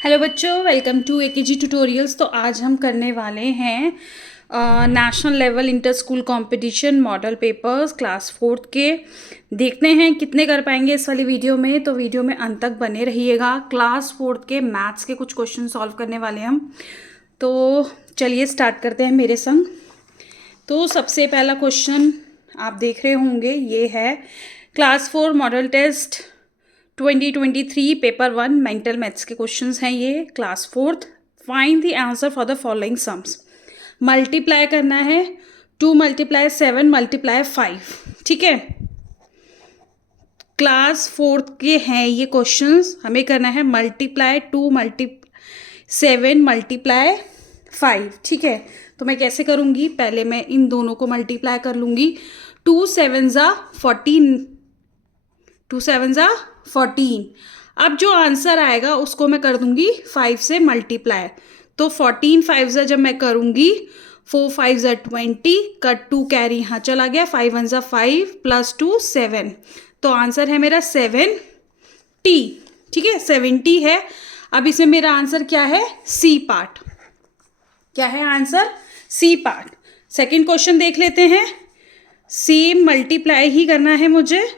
Hello बच्चों, welcome to AKG tutorials. तो आज हम करने वाले हैं national level inter school competition model papers class 4 के। देखते हैं कितने कर पाएंगे इस वाली वीडियो में। तो वीडियो में अंत तक बने रहिएगा। क्लास 4 के मैथ्स के कुछ क्वेश्चन सॉल्व करने वाले हम। तो चलिए स्टार्ट करते हैं मेरे संग। तो सबसे पहला क्वेश्चन आप देख रहे होंगे, ये है class 4 model test 2023 paper 1 mental maths के क्वेश्चंस हैं। ये class 4th। Find the answer for the following sums. Multiply करना है 2 × 7 × 5। ठीक है, क्लास 4th के हैं ये क्वेश्चंस। हमें करना है मल्टीप्लाई 2 × 7 × 5। ठीक है, तो मैं कैसे करूँगी, पहले मैं इन दोनों को मल्टीप्लाई कर लूँगी। 2 7 ज़ा 14, 2 7 ज़ा 14। अब जो आंसर आएगा उसको मैं कर दूंगी 5 से मल्टीप्लाई। तो 14 5 ज़ा जब मैं करूंगी, 4 5 ज़ा 20, कट 2 कैरी यहाँ चला गया, 5 1 ज़ा 5 + 2 7। तो आंसर है मेरा 70। ठीक है, 70 है। अब इसमें मेरा आंसर क्या है, सी पार्ट। क्या है answer, C part. Second question देख लेते हैं। सेम मल्टीप्लाई ही करना है मुझे।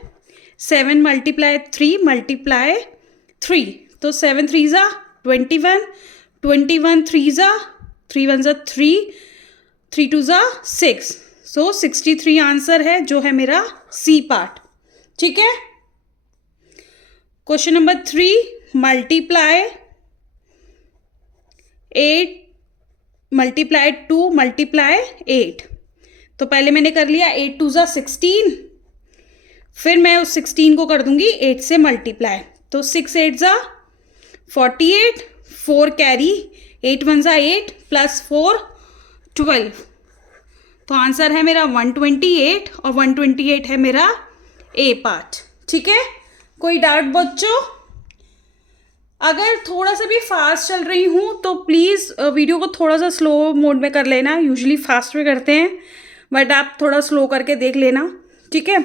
7 × 3 × 3। तो 7 3 ज़ा 21, 21 3 ज़ा 3 1 ज़ा 3, 3 2 ज़ा 6। सो 63 आंसर है, जो है मेरा सी पार्ट। ठीक है, क्वेश्चन नंबर 3, मल्टीप्लाई 8 × 2 × 8। तो पहले मैंने कर लिया 8 2 ज़ा 16, फिर मैं उस 16 को कर दूंगी 8 से मल्टीप्लाई। तो 6 8 ज़ा 48, 4 कैरी, 8 1 ज़ा 8 + 4 12। तो आंसर है मेरा 128 और 128 है मेरा ए पार्ट। ठीक है, कोई डाउट बच्चों? अगर थोड़ा सा भी फास्ट चल रही हूँ तो प्लीज़ वीडियो को थोड़ा सा स्लो मोड में कर लेना। यूजुअली फास्ट में करते हैं, बट आप थोड़ा स्लो करके देख लेना। ठीक है,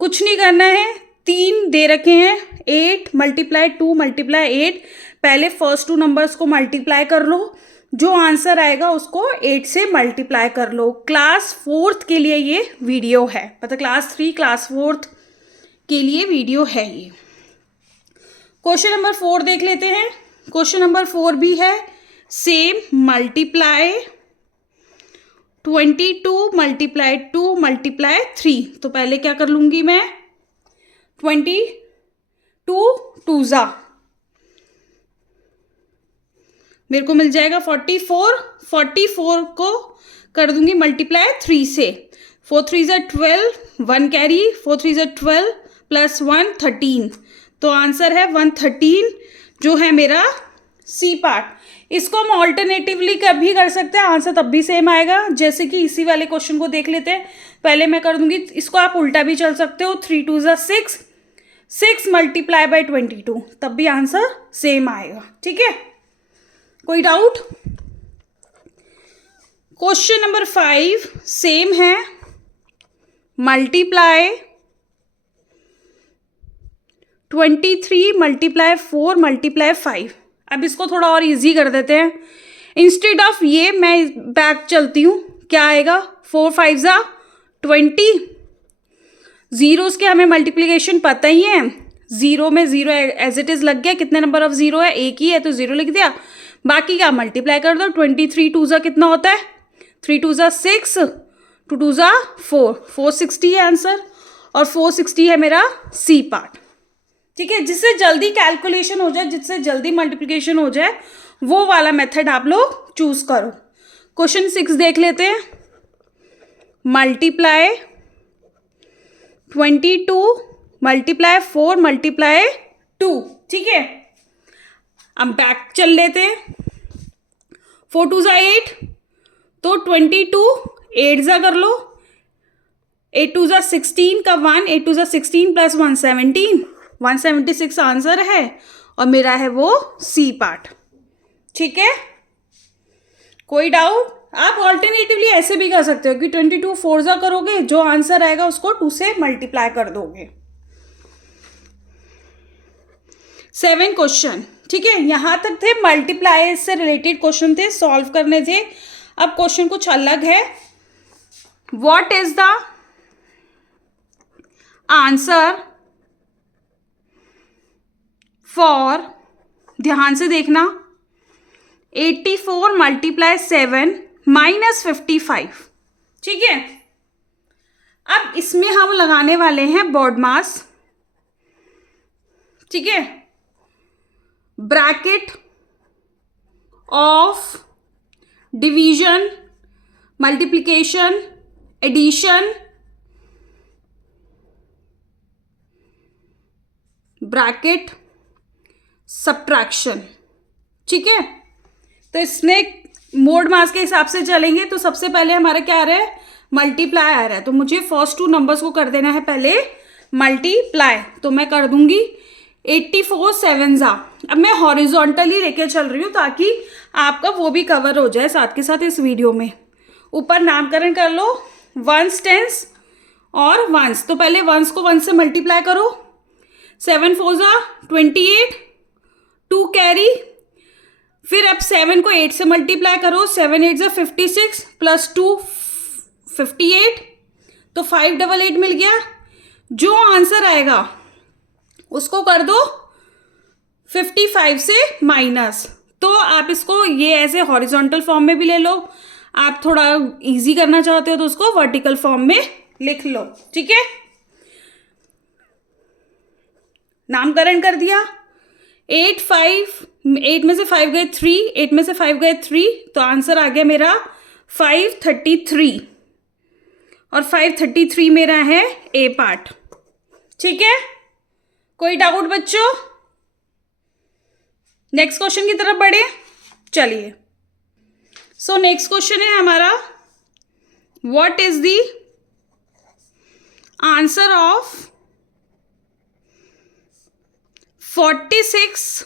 कुछ नहीं करना है। 3 दे रखे हैं, 8 × 2 × 8। पहले फर्स्ट 2 नंबर्स को मल्टीप्लाई कर लो, जो आंसर आएगा उसको 8 से मल्टीप्लाई कर लो। क्लास 4th के लिए ये वीडियो है, मतलब क्लास 3 क्लास 4th के लिए वीडियो है ये। क्वेश्चन नंबर 4 देख लेते हैं। क्वेश्चन नंबर 4 भी है सेम, मल्टीप्लाई 22 × 2 × 3। तो पहले क्या कर लूँगी मैं, 22 2 ज़ा मेरे को मिल जाएगा 44। 44 को कर दूंगी मल्टीप्लाई 3 से। 4 3 ज़ा 12, 1 कैरी, 4 3 ज़ा 12 + 1 13। तो आंसर है 113, जो है मेरा सी पार्ट। इसको हम ऑल्टरनेटिवली कभी कर सकते हैं, आंसर तब भी सेम आएगा। जैसे कि इसी वाले क्वेश्चन को देख लेते हैं। पहले मैं कर दूंगी, इसको आप उल्टा भी चल सकते हो। 3 2 ज़ा 6, 6 × 22, तब भी आंसर सेम आएगा। ठीक है, कोई डाउट? क्वेश्चन नंबर 5 सेम है, मल्टीप्लाई 23 × 4 × 5। अब इसको थोड़ा और इजी कर देते हैं। इंस्टेड ऑफ ये मैं बैक चलती हूँ, क्या आएगा, 4 5 ज़ा 20। जीरोस के हमें मल्टीप्लिकेशन पता ही है। 0 में 0 एज इट इज़ लग गया। कितने नंबर ऑफ 0 है, एक ही है, तो 0 लिख दिया। बाकी क्या मल्टीप्लाई कर दो। 23 2 ज़ा कितना होता है, 3 2 ज़ा 6, 2 2 ज़ा 4, 460 है आंसर। और 460 है मेरा सी पार्ट। ठीक है, जिससे जल्दी कैलकुलेशन हो जाए, जिससे जल्दी मल्टीप्लिकेशन हो जाए, वो वाला मेथड आप लोग चूज करो। क्वेश्चन 6 देख लेते हैं। मल्टीप्लाई 22 × 4 × 2। ठीक है, अब बैक चल लेते हैं। 4 2 ज़ा 8, तो 22 8 ज़ा कर लो। 8 2 ज़ा 16 का 1, 8 2 ज़ा 16 + 1 17, 176 आंसर है, और मेरा है वो सी पार्ट। ठीक है, कोई डाउट? आप ऑल्टरनेटिवली ऐसे भी कर सकते हो कि 22 4 ज़ा करोगे, जो आंसर आएगा उसको 2 से मल्टीप्लाई कर दोगे। 7 क्वेश्चन, ठीक है, यहाँ तक थे मल्टीप्लाई से रिलेटेड क्वेश्चन थे, सॉल्व करने थे। अब क्वेश्चन कुछ अलग है। What is the answer for, ध्यान से देखना, 84 मल्टीप्लाई 7 माइनस 55। ठीक है, अब इसमें हम लगाने वाले हैं बोर्ड मास। ठीक है, bracket of division, multiplication, addition, bracket subtraction. ठीक है, तो इसमें मोड मास के हिसाब से चलेंगे। तो सबसे पहले हमारा क्या आ रहा है, मल्टीप्लाई आ रहा है, तो मुझे फर्स्ट 2 नंबर्स को कर देना है पहले मल्टीप्लाई। तो मैं कर दूंगी 84 7 जा। अब मैं हॉरिजॉन्टली लेके चल रही हूँ ताकि आपका वो भी कवर हो जाए साथ के साथ इस वीडियो में। ऊपर नामकरण कर लो, वंस टेंस और वंस। तो पहले वंस को 1 से मल्टीप्लाई करो, 7 4 जा 28, 2 कैरी। फिर अब 7 को 8 से मल्टीप्लाई करो, 7 8 जा 56 प्लस 2 58, तो 588 मिल गया। जो आंसर आएगा उसको कर दो 55 से माइनस। तो आप इसको ये ऐसे हॉरिजॉन्टल फॉर्म में भी ले लो, आप थोड़ा इजी करना चाहते हो तो उसको वर्टिकल फॉर्म में लिख लो। ठीक है, नामकरण कर दिया। 8 में से 5 गए 3, 8 में से 5 गए 3, तो आंसर आ गया मेरा 533, और 533 मेरा है ए पार्ट। ठीक है, कोई डाउट बच्चों? नेक्स्ट क्वेश्चन की तरफ बढ़े, चलिए। सो नेक्स्ट क्वेश्चन है हमारा, what is the answer of 46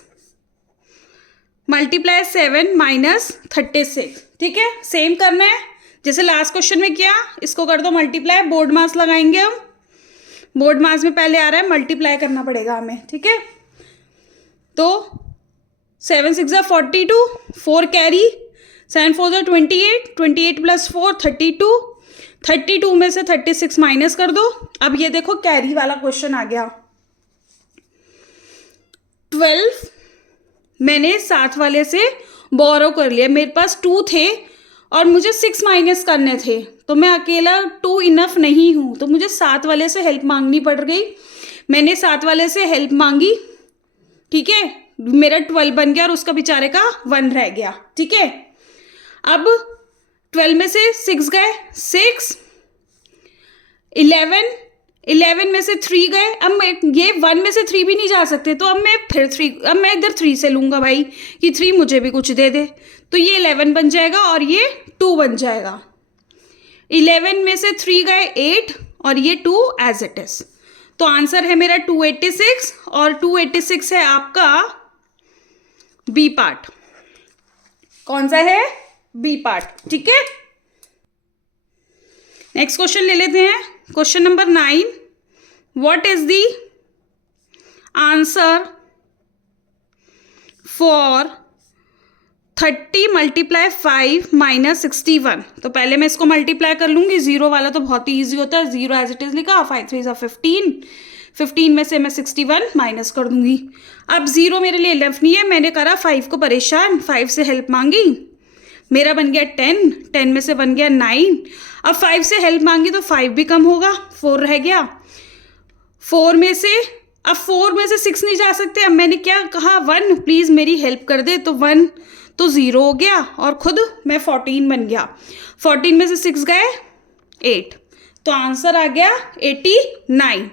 multiply 7 minus 36। ठीक है, सेम करना है जैसे लास्ट क्वेश्चन में किया, इसको कर दो मल्टीप्लाई। बोर्ड मास लगाएंगे हम, बोर्ड मास में पहले आ रहा है मल्टीप्लाई करना पड़ेगा हमें। ठीक है, तो 7 6 जा 42, 4 कैरी, 7 4 जा 28, 28 प्लस 4 32, 32 में से 36 माइनस कर दो। अब ये देखो कैरी वाला क्वेश्चन आ गया। 12 मैंने साथ वाले से बोरो कर लिया, मेरे पास 2 थे और मुझे 6 माइनस करने थे, तो मैं अकेला 2 इनफ नहीं हूँ, तो मुझे साथ वाले से हेल्प मांगनी पड़ गई। मैंने साथ वाले से हेल्प मांगी। ठीक है, मेरा 12 बन गया और उसका बेचारे का 1 रह गया। ठीक है, अब 12 में से 6 गए 6, 11 में से 3 गए। अब मैं ये 1 में से 3 भी नहीं जा सकते, तो अब मैं इधर 3 से लूँगा भाई कि 3 मुझे भी कुछ दे दे, तो ये 11 बन जाएगा और ये 2 बन जाएगा। 11 में से 3 गए 8 और ये 2 एज इट इज। तो आंसर है मेरा 286, और 286 है आपका बी पार्ट। कौन सा है? B part. ठीक है, नेक्स्ट क्वेश्चन ले लेते हैं। Question number 9, what is the answer for 30 multiply 5 minus 61। तो पहले मैं इसको मल्टीप्लाई कर लूंगी, 0 वाला तो बहुत ही ईजी होता है, 0 एज इट इज लिखा, 5 3 जा 15, 15 में से मैं 61 माइनस कर दूंगी। अब 0 मेरे लिए लेफ्ट नहीं है, मैंने करा 5 को परेशान, 5 से हेल्प मांगी, मेरा बन गया 10, 10 में से बन गया 9। अब 5 से हेल्प मांगी तो 5 भी कम होगा, 4 रह गया। 4 में से 6 नहीं जा सकते, अब मैंने क्या कहा, 1 प्लीज़ मेरी हेल्प कर दे, तो 1 तो 0 हो गया और खुद मैं 14 बन गया। 14 में से 6 गए 8, तो आंसर आ गया 89।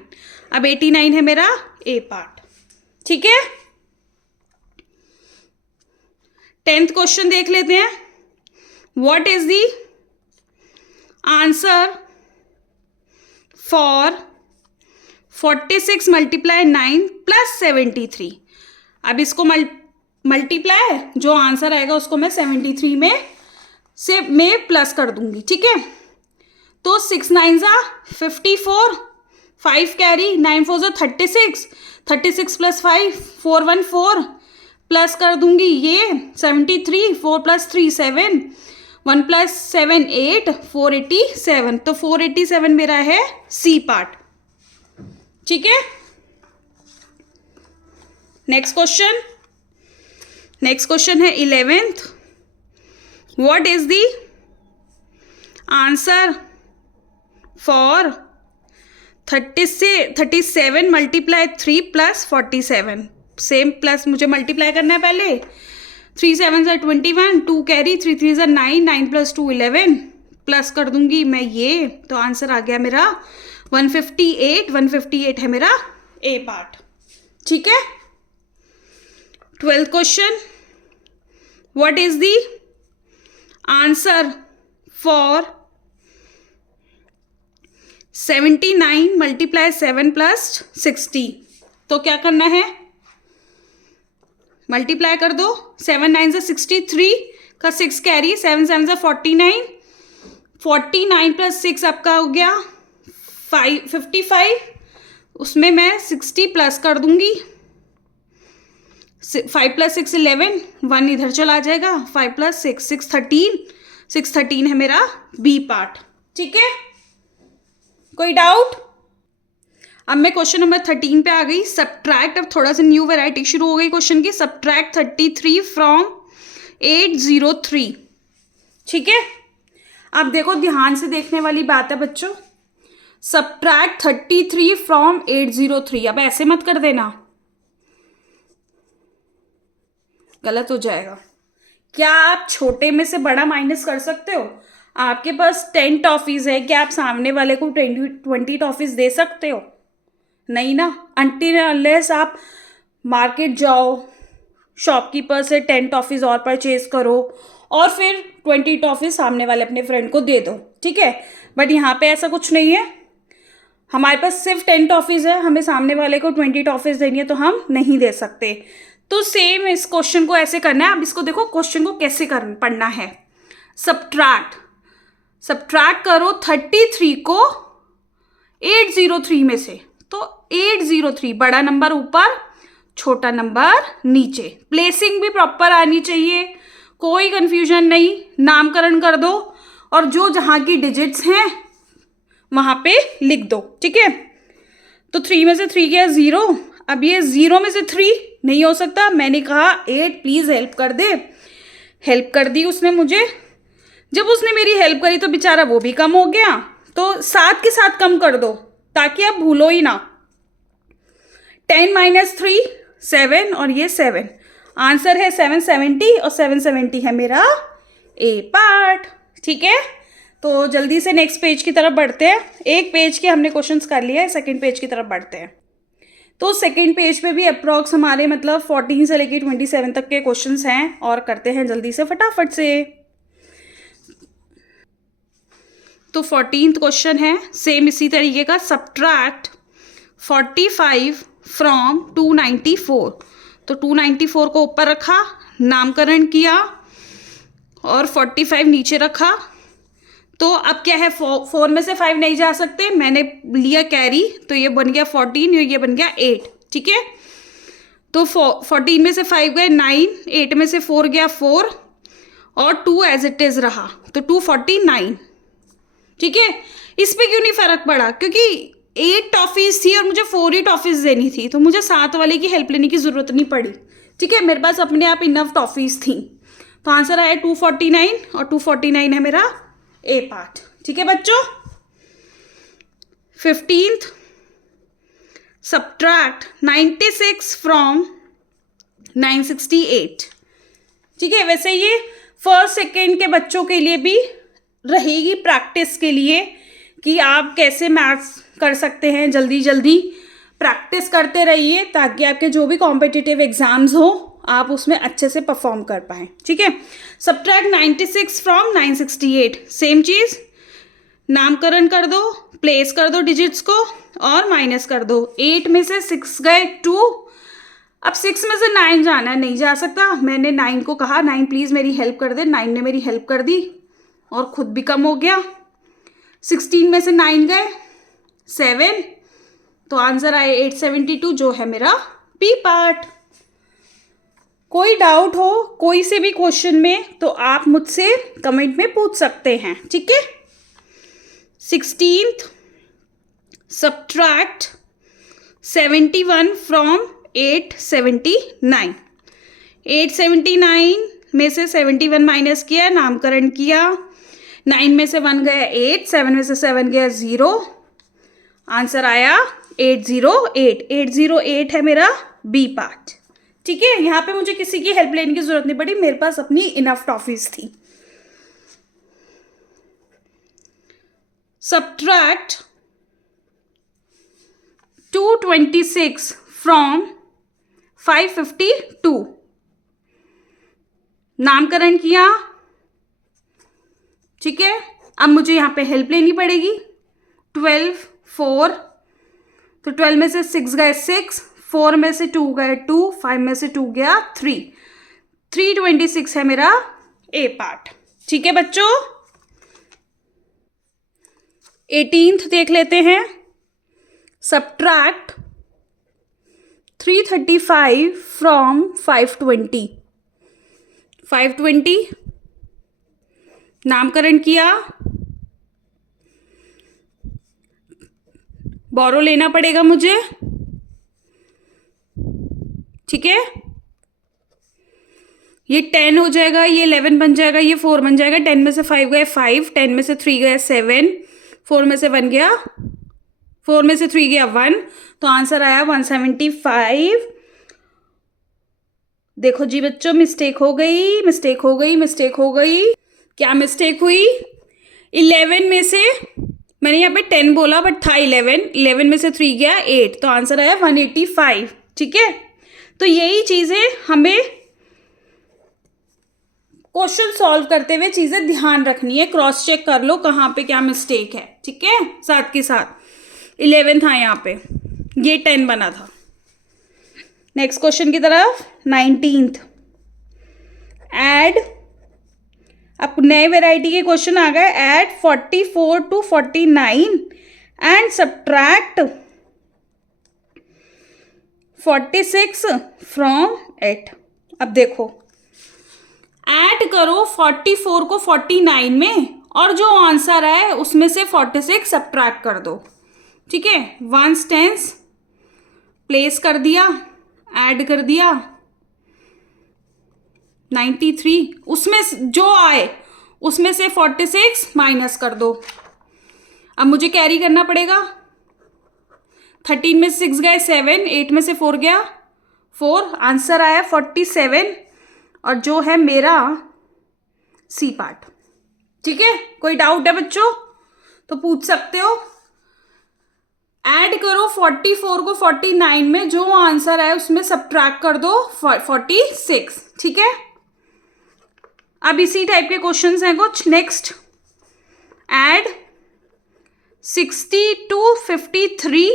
अब 89 है मेरा ए पार्ट। ठीक है, 10th क्वेश्चन देख लेते हैं। What is the answer for 46 multiply 9 plus 73। अब इसको मल्टीप्लाई, जो आंसर आएगा उसको मैं 73 में प्लस कर दूंगी। ठीक है, तो 6 9 जा 54, 5 कैरी, 9 4 जा 36, 36 प्लस 5 4 1 4, प्लस कर दूंगी ये 73, 4 + 3 7, 1 + 7 8, 487। तो 487 मेरा है सी पार्ट। ठीक है, नेक्स्ट क्वेश्चन है 11th। What is the answer for 37 × 3 + 47। Same plus मुझे मल्टीप्लाई करना है पहले। 3 7 = 21, 2 कैरी, 3 3 = 9, 9 + 2 11, प्लस कर दूंगी मैं ये, तो आंसर आ गया मेरा 158। 158 है मेरा ए पार्ट। ठीक है, 12th question. What is the answer for 79 × 7 + 60। तो क्या करना है, मल्टीप्लाई कर दो। 7 9 = 63 का 6 कैरी, 7 7 = 49, 49 + 6 आपका हो गया 55। उसमें मैं 60 प्लस कर दूंगी। 5 + 6 11, 1 इधर चला जाएगा। 5 + 6 613, 613 है मेरा बी पार्ट। ठीक है, कोई डाउट? अब मैं क्वेश्चन नंबर 13 पे आ गई। सब्ट्रैक्ट, अब थोड़ा सा न्यू वैरायटी शुरू हो गई क्वेश्चन की। Subtract 33 from 803। ठीक है, अब देखो ध्यान से देखने वाली बात है बच्चों। Subtract 33 from 803। अब ऐसे मत कर देना, गलत हो जाएगा। क्या आप छोटे में से बड़ा माइनस कर सकते हो? आपके पास 10 टॉफीज है, क्या आप सामने वाले को 20 टॉफीज दे सकते हो? नहीं ना। अनटिल अनलेस आप मार्केट जाओ, शॉपकीपर से 10 टॉफीज और परचेज करो और फिर 20 टॉफीज सामने वाले अपने फ्रेंड को दे दो। ठीक है, बट यहाँ पे ऐसा कुछ नहीं है। हमारे पास सिर्फ 10 टॉफीज है, हमें सामने वाले को 20 टॉफीज देनी है, तो हम नहीं दे सकते। तो सेम इस क्वेश्चन को ऐसे करना है। अब इसको देखो, क्वेश्चन को कैसे पढ़ना है। सब्ट्रैक्ट करो 33 को 803 में से। तो 803, बड़ा नंबर ऊपर, छोटा नंबर नीचे। प्लेसिंग भी प्रॉपर आनी चाहिए, कोई कंफ्यूजन नहीं। नामकरण कर दो और जो जहाँ की डिजिट्स हैं वहाँ पे लिख दो। ठीक है, तो 3 में से 3 गया 0। अब ये 0 में से 3 नहीं हो सकता। मैंने कहा 8 प्लीज़ हेल्प कर दे। हेल्प कर दी उसने मुझे। जब उसने मेरी हेल्प करी तो बेचारा वो भी कम हो गया। तो 7 के साथ कम कर दो ताकि आप भूलो ही ना। 10 - 3 7 और ये 7। आंसर है 770 और 770 है मेरा ए पार्ट। ठीक है, तो जल्दी से नेक्स्ट पेज की तरफ बढ़ते हैं। एक पेज के हमने क्वेश्चंस कर लिए हैं, सेकंड पेज की तरफ बढ़ते हैं। तो सेकंड पेज पे भी अप्रॉक्स हमारे मतलब 14 से लेके 27 तक के क्वेश्चंस हैं और करते हैं जल्दी से फटाफट से। तो 14th क्वेश्चन है सेम इसी तरीके का। Subtract 45 from 294। तो 294 को ऊपर रखा, नामकरण किया और 45 नीचे रखा। तो अब क्या है, 4 में से 5 नहीं जा सकते, मैंने लिया कैरी, तो ये बन गया 14, ये बन गया 8। ठीक है, तो 14 में से 5 गए 9, 8 में से 4 गया 4 और 2 एज इट इज रहा, तो 249। ठीक है, इस पे क्यों नहीं फर्क पड़ा? क्योंकि 8 टॉफीज थी और मुझे 4 ही टॉफीज देनी थी, तो मुझे 7 वाले की हेल्प लेने की जरूरत नहीं पड़ी। ठीक है, मेरे पास अपने आप इनफ टॉफीज थी। तो आंसर आया 249 और 249 है मेरा ए पार्ट। ठीक है बच्चों, 15th सब्ट्रैक्ट 96 फ्रॉम 968। ठीक है, वैसे ये फर्स्ट सेकेंड के बच्चों के लिए भी रहेगी प्रैक्टिस के लिए कि आप कैसे मैथ्स कर सकते हैं। जल्दी जल्दी प्रैक्टिस करते रहिए ताकि आपके जो भी कॉम्पिटिटिव एग्जाम्स हो आप उसमें अच्छे से परफॉर्म कर पाएँ। ठीक है, सब्ट्रैक्ट 96 फ्रॉम 968, सेम चीज़, नामकरण कर दो, प्लेस कर दो डिजिट्स को और माइनस कर दो। 8 में से 6 गए 2। अब 6 में से 9 जाना है, नहीं जा सकता। मैंने 9 को कहा 9 प्लीज़ मेरी हेल्प कर दे, 9 ने मेरी हेल्प कर दी और खुद भी कम हो गया। 16 में से 9 गए 7, तो आंसर आए 872 जो है मेरा बी पार्ट। कोई डाउट हो कोई से भी क्वेश्चन में तो आप मुझसे कमेंट में पूछ सकते हैं, ठीक है। 16th, subtract 71 from 879। 879 में से 71 माइनस किया, नामकरण किया। 9 में से 1 गया 8, 7 में से 7 गया 0, आंसर आया 808। 808 है मेरा बी पार्ट, ठीक है। यहाँ पे मुझे किसी की हेल्प लेने की जरूरत नहीं पड़ी, मेरे पास अपनी इनफ टॉफीज थी। सब्ट्रैक्ट 226 फ्रॉम 552, नामकरण किया, ठीक है। अब मुझे यहाँ पे हेल्प लेनी पड़ेगी। 12 4, तो 12 में से 6 गए 6, 4 में से 2 गए 2, 5 में से 2 गया 3, 326 है मेरा ए पार्ट, ठीक है बच्चों। 18th देख लेते हैं। Subtract 335 from 520। 520 नामकरण किया, बोरो लेना पड़ेगा मुझे, ठीक है। ये 10 हो जाएगा, ये 11 बन जाएगा, ये 4 बन जाएगा। 10 में से 5 गए 5, 10 में से 3 गया 7, 4 में से 1 गया, 4 में से 3 गया 1, तो आंसर आया 175। देखो जी बच्चों, मिस्टेक हो गई, मिस्टेक हो गई, मिस्टेक हो गई। क्या मिस्टेक हुई? 11 में से मैंने यहाँ पे 10 बोला बट था 11 में से 3 गया 8, तो आंसर आया 185, ठीक है। तो यही चीजें हमें क्वेश्चन सॉल्व करते हुए चीजें ध्यान रखनी है, क्रॉस चेक कर लो कहाँ पे क्या मिस्टेक है, ठीक है। साथ के साथ 11 था यहाँ पे, ये 10 बना था। नेक्स्ट क्वेश्चन की तरफ। 19th, ऐड, अब नए वैरायटी के क्वेश्चन आ गए। Add 44 to 49 and subtract 46 from 8। अब देखो, ऐड करो 44 को 49 में और जो आंसर है उसमें से 46 सब्ट्रैक्ट कर दो, ठीक है। 1 टेंस प्लेस कर दिया, ऐड कर दिया 93, उसमें जो आए उसमें से 46 माइनस कर दो। अब मुझे कैरी करना पड़ेगा। 13 में से 6 गए 7, 8 में से 4 गया 4, आंसर आया 47 और जो है मेरा सी पार्ट, ठीक है। कोई डाउट है बच्चों तो पूछ सकते हो। ऐड करो 44 को 49 में, जो आंसर है उसमें सब्ट्रैक्ट कर दो 46, ठीक है। अब इसी टाइप के क्वेश्चंस हैं कुछ। Next, add 60 to 53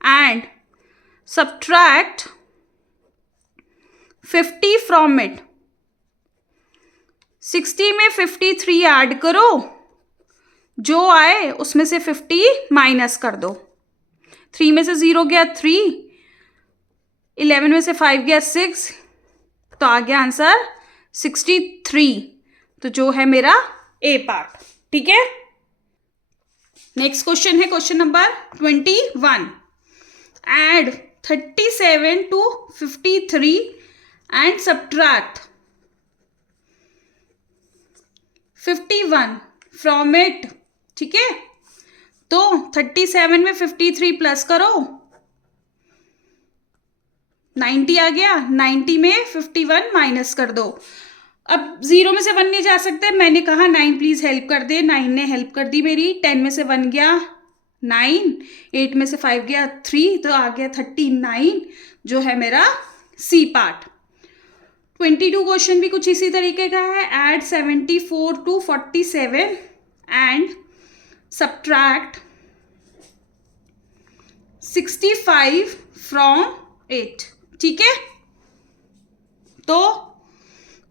and subtract 50 from it. 60 में 53 ऐड करो, जो आए उसमें से 50 माइनस कर दो। 3 में से 0 गया 3, 11 में से 5 गया 6, तो आ गया आंसर 63, तो जो है मेरा ए पार्ट, ठीक है। नेक्स्ट क्वेश्चन है question number 21। Add 37 to 53 and subtract 51 from it, ठीक है। तो 37 में 53 प्लस करो, 90 आ गया, 90 में 51 माइनस कर दो। अब 0 में से 1 नहीं जा सकते, मैंने कहा 9 प्लीज हेल्प कर दे, 9 ने हेल्प कर दी मेरी। 10 में से 1 गया 9, 8 में से 5 गया 3, तो आ गया 39, जो है मेरा सी पार्ट। 22 क्वेश्चन भी कुछ इसी तरीके का है। Add 74 to 47 and subtract 65 from 8, ठीक है। तो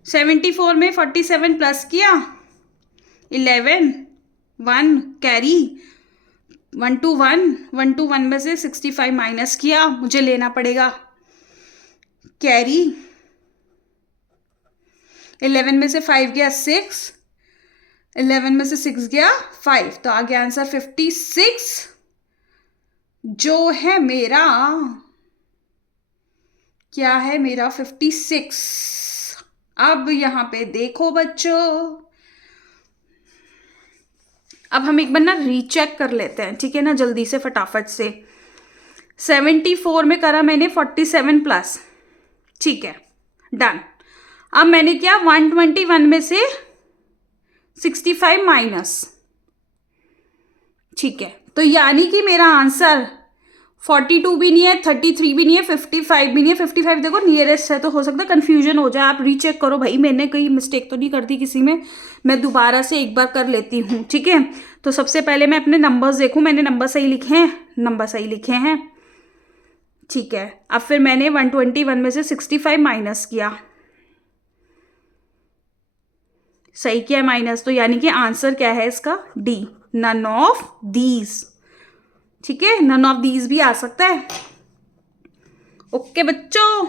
74 में 47 प्लस किया, 11 1 कैरी, 1 to 1 में से 65 माइनस किया, मुझे लेना पड़ेगा कैरी 11 में से 5 गया 6, 11 में से 6 गया 5, तो आ गया आंसर 56 जो है मेरा, क्या है मेरा 56। अब यहां पे देखो बच्चों, अब हम एक बार ना रीचेक कर लेते हैं, ठीक है ना, जल्दी से फटाफट से। 74 में करा मैंने 47 प्लस, ठीक है, डन। अब मैंने क्या 121 में से 65 माइनस, ठीक है, तो यानी कि मेरा आंसर 42 भी नहीं है, 33 भी नहीं है, 55 भी नहीं है। 55 देखो नियरेस्ट है, तो हो सकता है कंफ्यूजन हो जाए, आप रीचेक करो भाई, मैंने कोई मिस्टेक तो नहीं कर दी किसी में, मैं दोबारा से एक बार कर लेती हूँ, ठीक है। तो सबसे पहले मैं अपने नंबर्स देखूँ, मैंने नंबर सही लिखे हैं, नंबर सही लिखे हैं, ठीक है। अब फिर मैंने 121 में से 65 माइनस किया, सही किया माइनस, तो यानी कि आंसर क्या है इसका, डी, नन ऑफ दीज, ठीक है, नन ऑफ दीज भी आ सकता है। ओके बच्चों,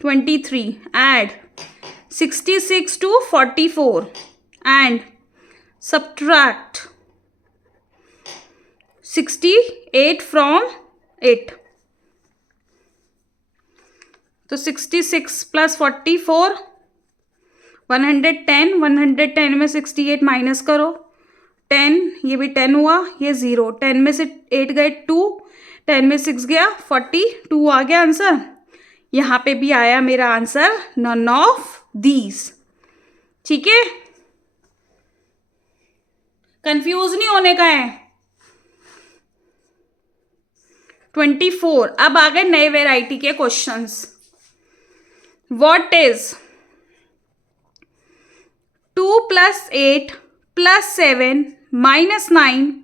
23 add 66 to 44 and subtract 68 from 8, तो 66 प्लस 44 110, 110 में 68 माइनस करो, 10, ये भी 10 हुआ, ये 0, 10 में से 8 गए 2, 10 में 6 गया 42 आ गया आंसर। यहाँ पे भी आया मेरा आंसर नन ऑफ दीज, ठीक है, कंफ्यूज नहीं होने का है। 24, अब आ गए नए वेराइटी के क्वेश्चंस। What is 2 + 8 + 7 - 9 + 9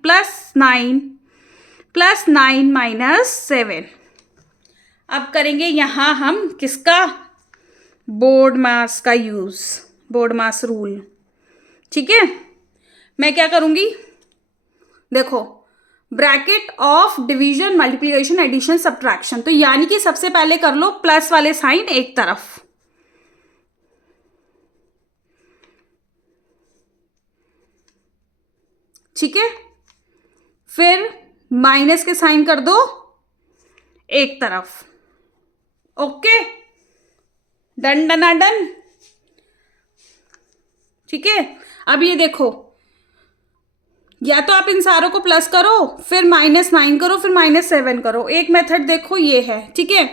+ 9 - 7। अब करेंगे यहाँ हम किसका, बोर्ड मास का यूज, बोर्ड मास रूल, ठीक है। मैं क्या करूंगी, देखो bracket of division, multiplication, addition, subtraction, तो यानी कि सबसे पहले कर लो प्लस वाले साइन एक तरफ, ठीक है, फिर माइनस के साइन कर दो एक तरफ, ओके, डन डना डन, ठीक है। अब ये देखो, या तो आप इन सारों को प्लस करो, फिर -9 करो, फिर -7 करो, एक मेथड देखो ये है, ठीक है।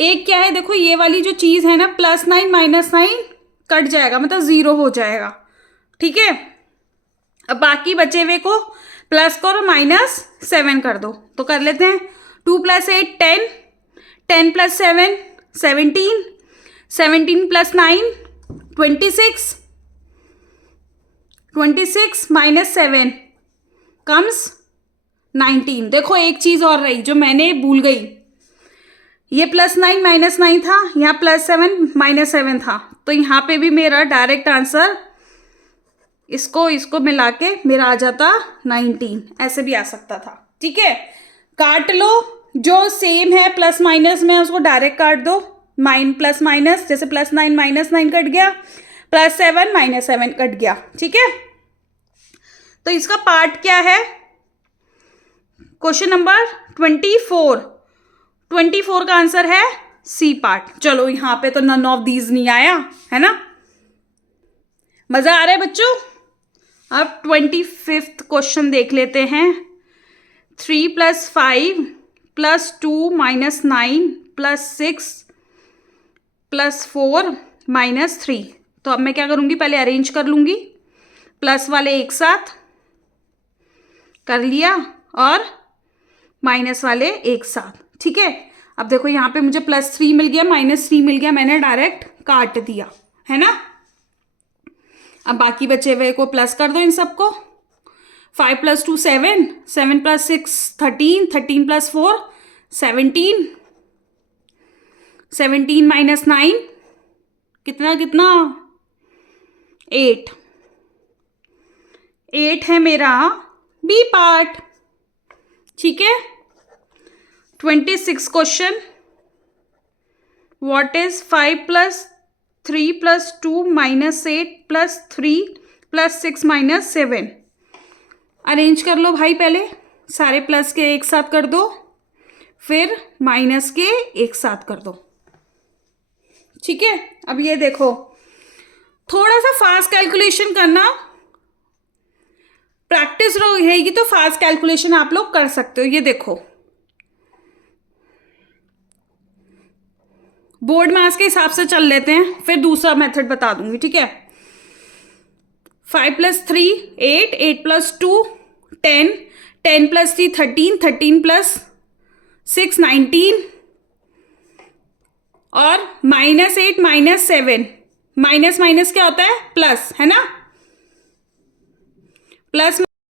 एक क्या है, देखो ये वाली जो चीज है ना, +9 - 9 कट जाएगा, मतलब 0 हो जाएगा, ठीक है। अब बाकी बचे हुए को प्लस करो, -7 कर दो, तो कर लेते हैं। 2 + 8 10, 10 + 7 17, 17 + 9 26, 26 - 7 कम्स 19। देखो एक चीज और रही जो मैंने भूल गई, ये +9 - 9 था, यहाँ +7 - 7 था, तो यहाँ पे भी मेरा डायरेक्ट आंसर इसको मिला के मेरा आ जाता 19, ऐसे भी आ सकता था, ठीक है। काट लो, जो सेम है प्लस माइनस में उसको डायरेक्ट काट दो, प्लस माइनस, जैसे +9 - 9 कट गया, +7 - 7 कट गया, ठीक है। तो इसका पार्ट क्या है, क्वेश्चन नंबर 24, 24 का आंसर है सी पार्ट। चलो यहां पे तो नन ऑफ दीज नहीं आया है ना, मजा आ रहा है बच्चों। अब 25th क्वेश्चन देख लेते हैं। 3 + 5 + 2 - 9 + 6 + 4 - 3। तो अब मैं क्या करूंगी, पहले अरेंज कर लूंगी, प्लस वाले एक साथ कर लिया और माइनस वाले एक साथ, ठीक है। अब देखो यहाँ पे मुझे +3 मिल गया, -3 मिल गया, मैंने डायरेक्ट काट दिया है ना। अब बाकी बचे हुए को प्लस कर दो इन सबको, 5 + 2 7, 7 + 6 13, 13 + 4 17, 17 - 9 कितना कितना 8, 8 है मेरा बी पार्ट, ठीक है। 26 question, what is 5 + 3 plus 2 minus 8 plus 3 plus 6 minus 7। Arrange कर लो भाई, पहले सारे प्लस के एक साथ कर दो, फिर माइनस के एक साथ कर दो। ठीक है, अब ये देखो, थोड़ा सा फास्ट कैलकुलेशन करना, प्रैक्टिस रहेगी तो फास्ट कैलकुलेशन आप लोग कर सकते हो। ये देखो, बोर्ड मास के हिसाब से चल लेते हैं, फिर दूसरा मेथड बता दूंगी। ठीक है, 5 प्लस 3 8, 8 प्लस 2 10, 10 प्लस 3 13, 13 प्लस 6 19, और माइनस 8 माइनस 7, माइनस माइनस क्या होता है, प्लस, है ना, प्लस